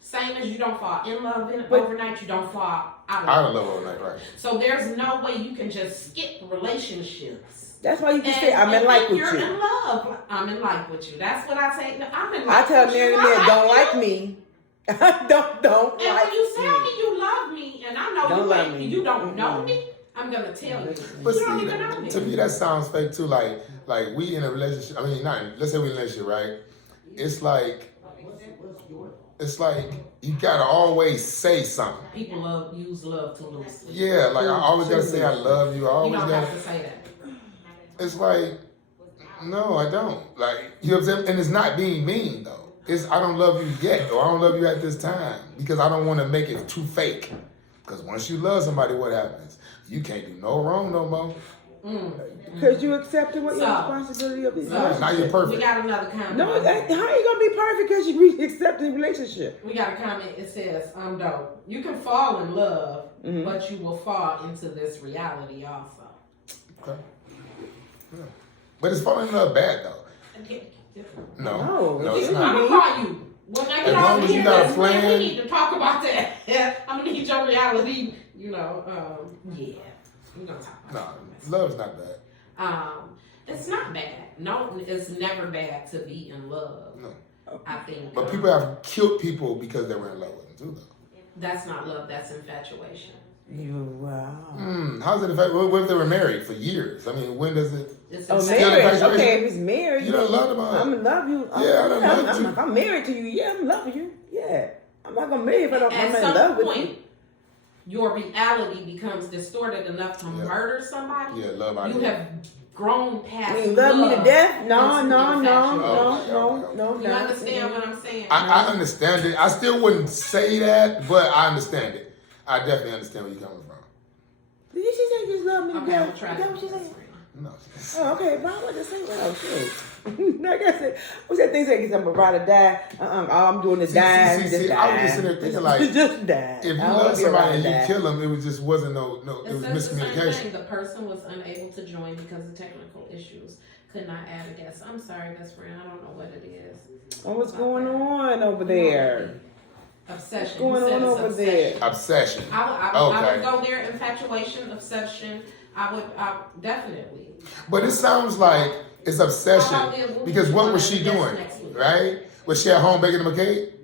Same as you don't fall in love But- overnight. You don't fall out of I love. don't love all night, right? So there's no way you can just skip relationships. That's why you can And- say, I'm in and like think with you're you. in love. I'm in like with you. That's what I say. I'm in I like tell with men you. and men, I don't you. like me. don't And like when you tell me. me you love me, and I know Don't you love ain't, me. you don't know Mm-mm. me, I'm gonna tell you. But You don't see, even know me. to me that sounds fake too. Like we in a relationship. I mean, not let's say we in a relationship, right? It's like you gotta always say something. People use love too loosely. Yeah, like I always gotta say I love you. I You always don't gotta. have to say that. It's like, no, I don't. Like, you know what I'm saying? And it's not being mean though. It's I don't love you yet, or I don't love you at this time because I don't want to make it too fake. Because once you love somebody, what happens? You can't do no wrong no more. Because you accepted what your So- responsibility of this So, Now you're we perfect. got another comment. No, how you gonna be perfect because you accepted the relationship? We got a comment. It says, "I'm dope. You can fall in love, Mhm. but you will fall into this reality also." Okay. Yeah. But it's falling in love bad though. No, No, no, it's it's not. not. I'm gonna call you. When I As get long off as you here, got a that's when plan. we need to talk about that. I'm gonna need your reality. You know, yeah. We're gonna talk No, about that. love's not bad. It's not bad. No, it's never bad to be in love. No. I think. But people have killed people because they were in love with them too though. That's not love. That's infatuation. Wow. How's it affect? What if they were married for years? I mean, when does it? It's Oh, Still marriage. infatuation? Okay, if it's marriage, You don't love them. I'm in love you. Yeah, I don't love you. If I'm married to you, yeah, I'm loving you. Yeah. I'm not gonna marry if I don't, At I'm in some love with you. point, your reality becomes distorted enough to Yeah. murder somebody. Yeah, love. I You do. have grown past. You love me to death? No, into no, no, infatuation. no. You understand what I'm saying? I understand it. I still wouldn't say that, but I understand it. I definitely understand where you're coming from. Did you just say you just love me to Okay, I'm death? trying Is that what you to. said? No. Oh, okay, but I want to say, well, shoot. Like I said, what's that thing saying? I'm about to die. All I'm doing is See, dying. see, just see, I was just sitting there thinking, like, just die. If you I don't wanna love be somebody around and you that. kill them, it was just wasn't it It was says the same miscommunication. thing. The person was unable to join because of technical issues. Could not add a guest. I'm sorry, best friend. I don't know what it is. Oh, what's going on over there? Obsession. What's going You said on it's over obsession. there? Obsession. I Okay. would go there. Infatuation, obsession. I definitely. But it sounds like it's obsession because what was she doing? Right? Was she at home baking them a cake?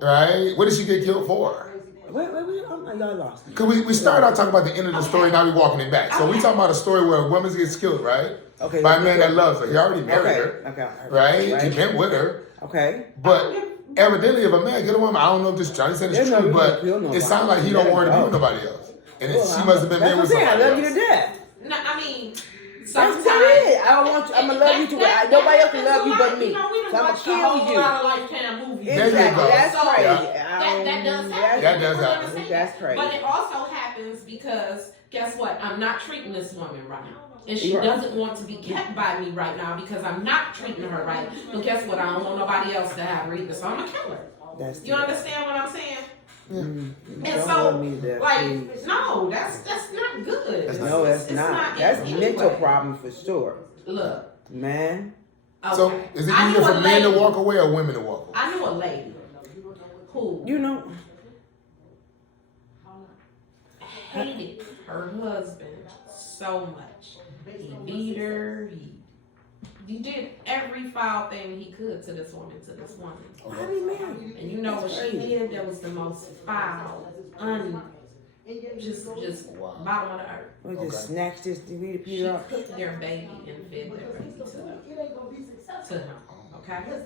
Right? What did she get killed for? Wait, y'all lost me. Because we started out talking about the end of the story, now we're walking it back. So we talking about a story where a woman gets killed, right? Okay. By a man that loves her. He already married her. Okay. Right? He been with her. Okay. But evidently, if a man get a woman, I don't know if this Johnny said it's There's no true, reason but to kill nobody. it sounds like he don't want her to be with Let it go. nobody else. And Well, she must have been that's there what with I'm saying. somebody I love you else. to death. No, I mean, That's sometimes. it. I don't want you. I'm gonna love you too. Nobody else can love you but me. You know, we done So I'm watched a gonna whole kill you. lot of Lifetime movies. There you Exactly. go. That's So, crazy. That does happen. That does We're gonna happen. say That's that. crazy. But it also happens because guess what? I'm not treating this woman right. And she Right. doesn't want to be kept by me right now because I'm not treating her right. But guess what? I don't want nobody else to have her either. So I'm gonna kill her. That's You understand what I'm saying? And Don't so, love me to death, like, please. no, that's not good. No, that's not. That's in mental any way. problem for sure, Look, man. okay. So is it I easier knew for a men to lady- walk away or women to walk away? I knew a lady who You know, hated her husband so much. He beat her. He did every foul thing he could to this woman. how do you marry? And you know what she did? That was the most foul, just Wow. bottom of the earth. We just Okay. snatched this Rita She Peter up. cooked their baby and fed their baby to him. Okay? I could have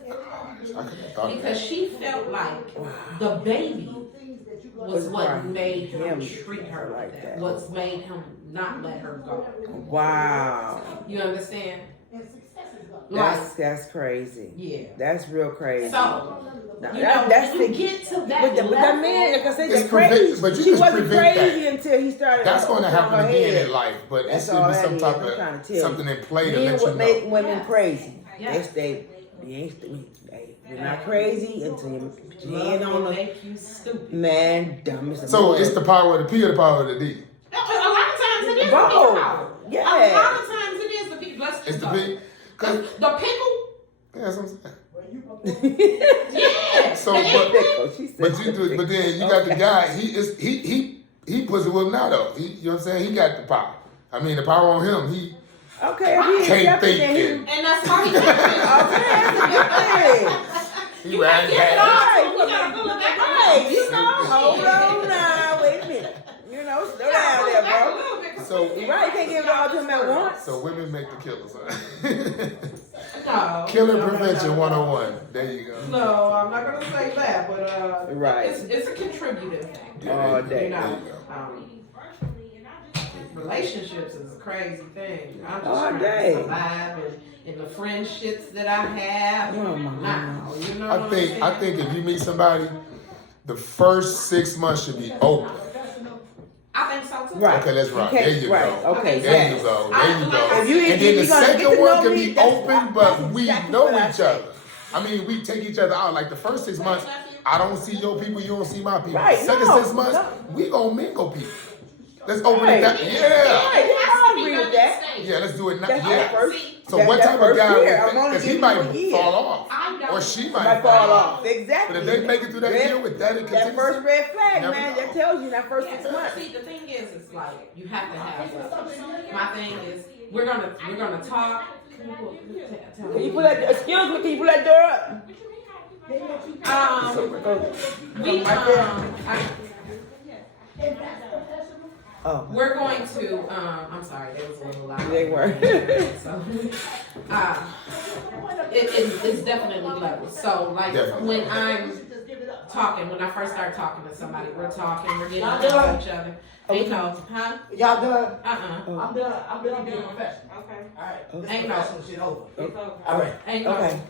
thought of Because that. she felt like the baby was what right. made him Him treat her like like that. that. What's made him not let her go. Wow. You understand? Like, That's crazy. yeah. That's real crazy. So, Now, you that- know, that's when you the- get to that But that level, man, like I said, It's that crazy. but you She just wasn't prevent crazy that. until he started. That's going to opening happen her again head. in life, but it That's should all be that some is. type I'm trying to of tell you. something in play to Men let would you make know. women crazy. Yes. We're not crazy until you love ain't on will the make you stupid. man dumb as a So mud. it's the power of the P or the power of the D? A lot of times it is the Both. people. Yeah. A lot of times it is the people. Let's It's just the go. P. Cause The pickle. yeah, that's what I'm saying. Yeah. So, the but- pickle. She said But you do, but then you got the guy. He puts it with him now though. You know what I'm saying? He got the power. I mean, the power on him. He okay, if he can't accepted think. then he. And And that's why he Okay, that's a good thing. he You can't ran get it past. all. We gotta pull it back Right, on. you know, hold on now, wait a minute. You know, slow down there, bro. So- You right, can't give it all to him at once. So women make the killers. Huh? No. Killer No, no, prevention no, no. 101. There you go. No, I'm not gonna say that, but Right. it's a contributive thing. All day. You know, There you go. relationships is a crazy thing. I'm just All trying day. to survive and the friendships that I have. Oh, my Now, you know I what think I'm I saying? think if you meet somebody, the first 6 months should be open. I think so too. Right. Okay, let's rock. Okay, There you right. go. Okay, There yes. you go. There you go. If you- And then if the you're gonna get second to one know can me, be that's- open, but that's we exactly know what I each said. other. I mean, we take each other out. Like the first 6 months, I don't see your people, you don't see my people. Right, Second no, 6 months, no. we gonna mingle people. Let's open Right. it up. Right, Yeah. I agree with that. Yeah, let's do it now. That's Yeah. the first. So that- what that type of first guy year, I'm would only because he giving you a might year. fall off. I don't. Or she Might might fall off. Exactly. But if they make it through that year with that and that continue, first red flag, never man, know. that tells you that first Yeah, 6 months. see, the thing is, it's like you have to have levels. My thing is, we're gonna talk. Can you pull, tell Can you me? pull that? Excuse me. Can you pull that door up? Oh, We're going to. I'm sorry, they was a little loud. They were. So, it's definitely levels. So, like Definitely. when I'm talking, when I first start talking to somebody, we're talking, we're getting to know each other. Ain't no, huh? Y'all done? Oh. I'm done. I'm being professional. Okay. All right. This Ain't no- professional shit over. Oh. All right. Ain't no. Okay.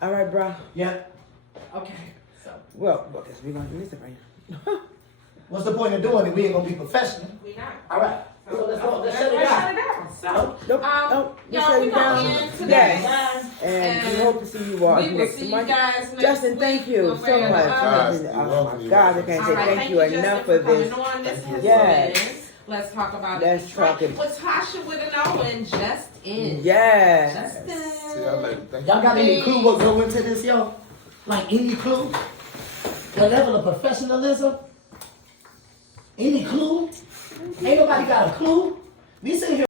All right, bro. Yeah. Okay. So Well, I guess we're gonna listen right now. What's the point of doing it? We ain't gonna be professional. we not. All right. So let's go. Let's shut it Let's down. shut it down. So, Nope. y'all, we gonna end today. Yes. And we And hope to see you all we will next see you month. guys next Justin, week. thank you One so way or much. the other. Guys, Oh you're my welcome, you're God, I welcome. can't All say right, thank you Justin, enough for for this. coming on. This has Yes. been Let's Talk About Let's It Detroit talk it. with Tasha with an O and Justin. Yes. Justin. See y'all later. Thank you. Y'all got any clue what go into this, yo? Like any clue? The level of professionalism? Any clue? Ain't nobody got a clue? We sit here.